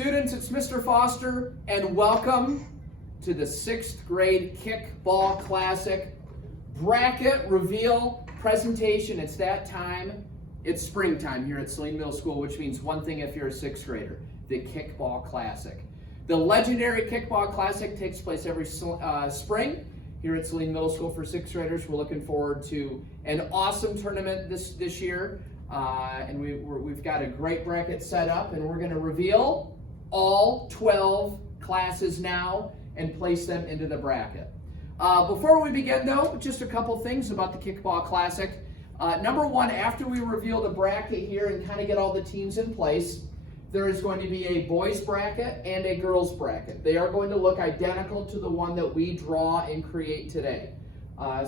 Students, it's Mr. Foster, and welcome to the 6th grade Kickball Classic bracket reveal presentation. It's that time. It's springtime here at Saline Middle School, which means one thing if you're a 6th grader, the Kickball Classic. The legendary Kickball Classic takes place every spring here at Saline Middle School for 6th graders. We're looking forward to an awesome tournament this year. And we've got a great bracket set up, and we're going to reveal all 12 classes now and place them into the bracket. Before we begin, though, just a couple things about the Kickball Classic. Number one, after we reveal the bracket here and kind of get all the teams in place, there is going to be a boys bracket and a girls bracket. They are going to look identical to the one that we draw and create today.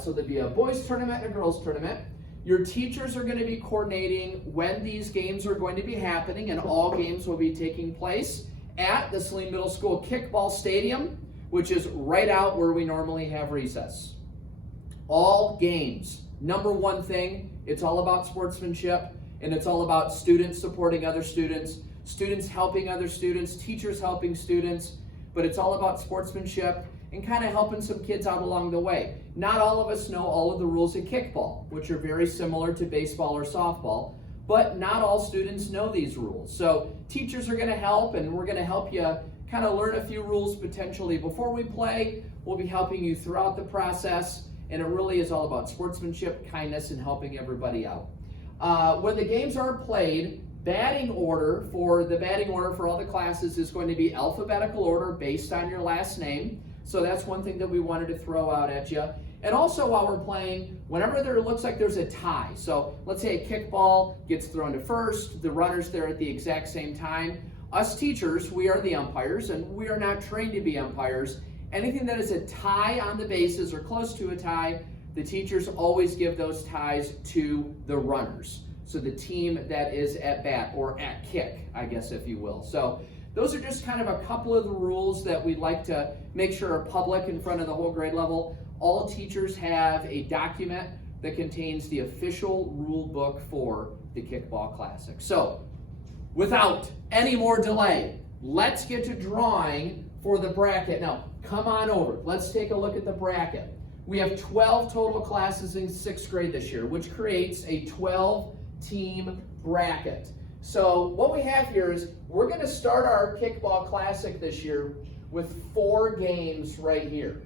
So there'll be a boys tournament and a girls tournament. Your teachers are going to be coordinating when these games are going to be happening, and all games will be taking place at the Saline Middle School Kickball Stadium, which is right out where we normally have recess. All games. Number one thing, it's all about sportsmanship, and it's all about students supporting other students, students helping other students, teachers helping students, but it's all about sportsmanship and kind of helping some kids out along the way. Not all of us know all of the rules of kickball, which are very similar to baseball or softball, but not all students know these rules. So teachers are going to help, and we're going to help you kind of learn a few rules potentially before we play. We'll be helping you throughout the process, and it really is all about sportsmanship, kindness, and helping everybody out. When the games are played, batting order for all the classes is going to be alphabetical order based on your last name. So that's one thing that we wanted to throw out at you. And also while we're playing, whenever there looks like there's a tie, so let's say a kickball gets thrown to first, the runner's there at the exact same time. Us teachers, we are the umpires, and we are not trained to be umpires. Anything that is a tie on the bases or close to a tie, the teachers always give those ties to the runners. So the team that is at bat, or at kick, I guess, if you will. So those are just kind of a couple of the rules that we'd like to make sure are public in front of the whole grade level. All teachers have a document that contains the official rule book for the Kickball Classic. So, without any more delay, let's get to drawing for the bracket. Now, come on over. Let's take a look at the bracket. We have 12 total classes in 6th grade this year, which creates a 12-team bracket. So what we have here is we're going to start our Kickball Classic this year with 4 games right here.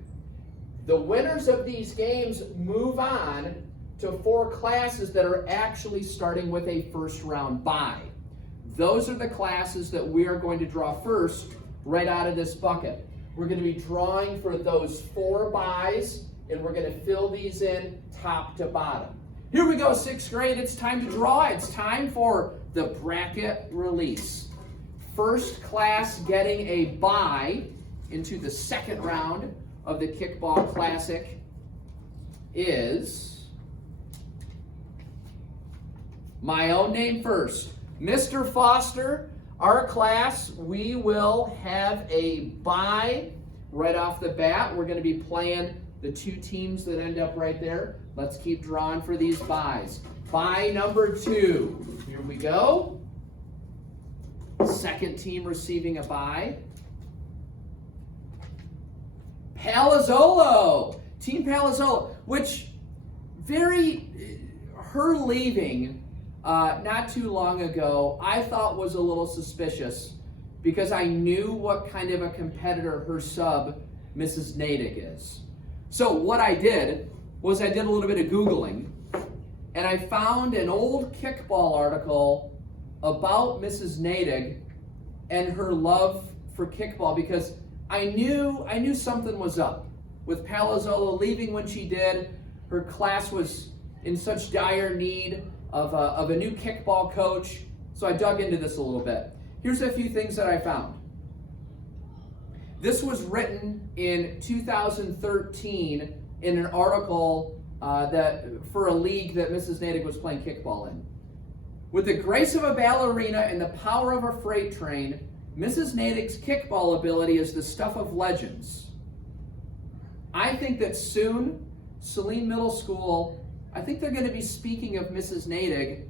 The winners of these games move on to 4 classes that are actually starting with a first round bye. Those are the classes that we are going to draw first right out of this bucket. We're going to be drawing for those 4 byes, and we're going to fill these in top to bottom. Here we go, 6th grade. It's time to draw. It's time for the bracket release. First class getting a bye into the 2nd round of the Kickball Classic is my own name first. Mr. Foster, our class, we will have a bye right off the bat. We're going to be playing the 2 teams that end up right there. Let's keep drawing for these byes. Bye number 2. Here we go. 2nd team receiving a bye. Palazzolo. Team Palazzolo, which her leaving not too long ago, I thought was a little suspicious because I knew what kind of a competitor her sub, Mrs. Natick, is. So what I did was I did a little bit of Googling, and I found an old kickball article about Mrs. Natick and her love for kickball, because I knew something was up with Palazzolo leaving when she did. Her class was in such dire need of a new kickball coach, so I dug into this a little bit. Here's a few things that I found. This was written in 2013 in an article for a league that Mrs. Natick was playing kickball in. With the grace of a ballerina and the power of a freight train, Mrs. Natick's kickball ability is the stuff of legends. I think that soon, Saline Middle School, I think they're going to be speaking of Mrs. Natick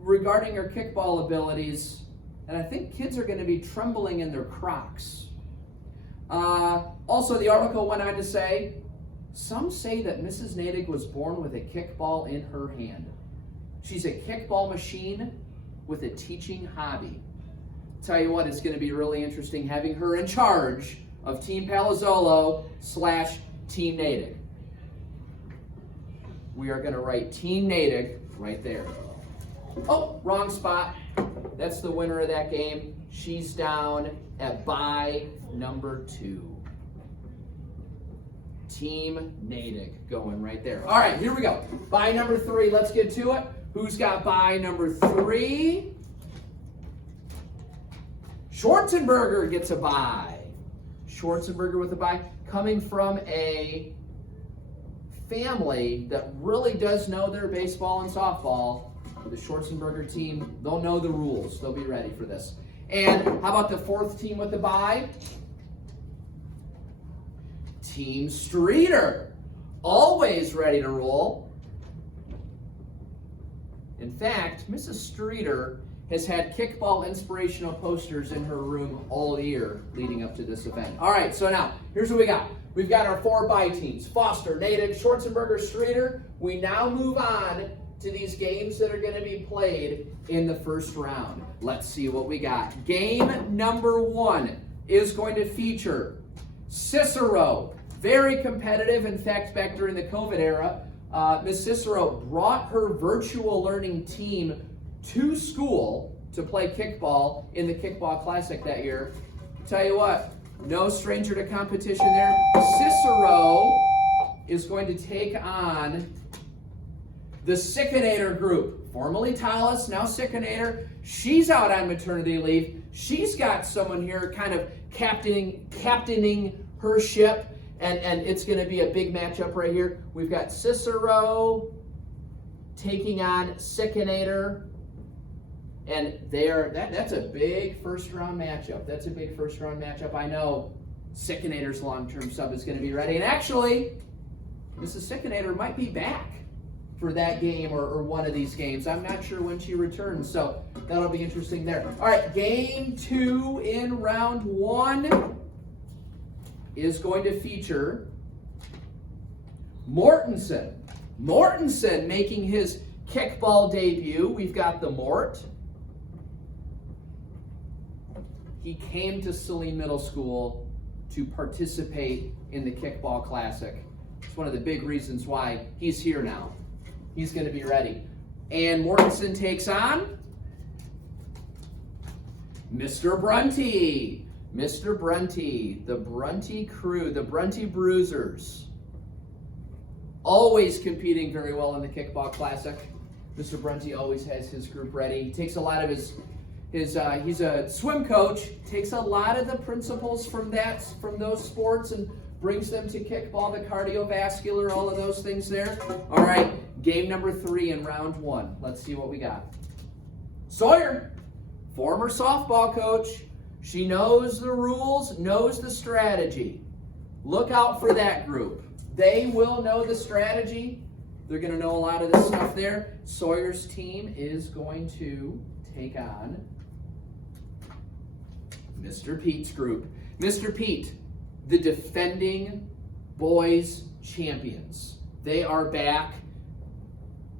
regarding her kickball abilities And I think kids are going to be trembling in their Crocs. Also, the article went on to say, some say that Mrs. Natick was born with a kickball in her hand. She's a kickball machine with a teaching hobby. Tell you what, it's going to be really interesting having her in charge of Team Palazzolo / Team Natick. We are going to write Team Natick right there. Oh, wrong spot. That's the winner of that game. She's down at bye number 2. Team Natick going right there. All right, here we go. Bye number 3. Let's get to it. Who's got bye number 3? Schwarzenberger gets a bye. Schwarzenberger with a bye. Coming from a family that really does know their baseball and softball. The Schwarzenberger team, they'll know the rules. They'll be ready for this. And how about the 4th team with the bye? Team Streeter. Always ready to roll. In fact, Mrs. Streeter has had kickball inspirational posters in her room all year leading up to this event. All right, so now, here's what we got. We've got our 4 bye teams. Foster, Natick, Schwarzenberger, Streeter. We now move on to these games that are going to be played in the first round. Let's see what we got. Game number 1 is going to feature Cicero. Very competitive. In fact, back during the COVID era, Miss Cicero brought her virtual learning team to school to play kickball in the Kickball Classic that year. Tell you what, no stranger to competition there. Cicero is going to take on the Sickinator group, formerly Tallis, now Sickinator. She's out on maternity leave. She's got someone here kind of captaining her ship, and it's going to be a big matchup right here. We've got Cicero taking on Sickinator, and that's a big first-round matchup. That's a big first-round matchup. I know Sickinator's long-term sub is going to be ready, and actually, Mrs. Sickinator might be back for that game or one of these games. I'm not sure when she returns, so that'll be interesting there. All right, game 2 in round 1 is going to feature Mortensen. Mortensen making his kickball debut. We've got the Mort. He came to Saline Middle School to participate in the Kickball Classic. It's one of the big reasons why he's here now. He's going to be ready. And Mortensen takes on Mr. Brunty. Mr. Brunty, the Brunty crew, the Brunty Bruisers. Always competing very well in the Kickball Classic. Mr. Brunty always has his group ready. He takes a lot of his he's a swim coach, takes a lot of the principles from those sports and brings them to kickball, the cardiovascular, all of those things there. All right, game number 3 in round 1. Let's see what we got. Sawyer, former softball coach. She knows the rules, knows the strategy. Look out for that group. They will know the strategy. They're going to know a lot of this stuff there. Sawyer's team is going to take on Mr. Pete's group. Mr. Pete, the defending boys champions. They are back.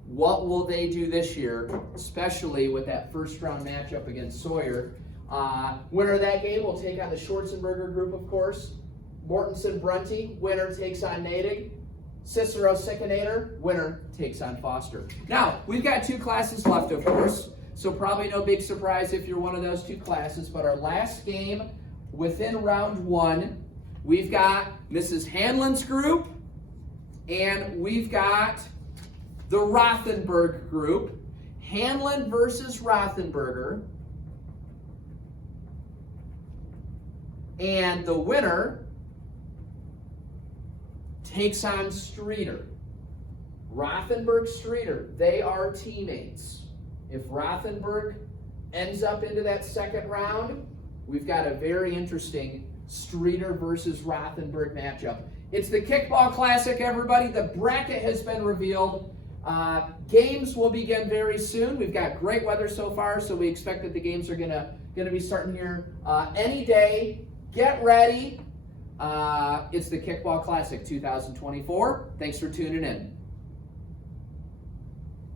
What will they do this year, especially with that first round matchup against Sawyer? Winner of that game will take on the Schwarzenberger group, of course. Mortensen Brunty, winner takes on Natick. Cicero Sickinator, winner takes on Foster. Now, we've got 2 classes left, of course, so probably no big surprise if you're one of those 2 classes, but our last game within round 1, we've got Mrs. Hanlon's group, and we've got the Rothenberg group. Hanlon versus Rothenberger. And the winner takes on Streeter. Rothenberg, Streeter, they are teammates. If Rothenberg ends up into that second round, we've got a very interesting Streeter versus Rothenberg matchup. It's the Kickball Classic, everybody. The bracket has been revealed. Games will begin very soon. We've got great weather so far, so we expect that the games are gonna going to be starting here any day. Get ready. It's the Kickball Classic 2024. Thanks for tuning in.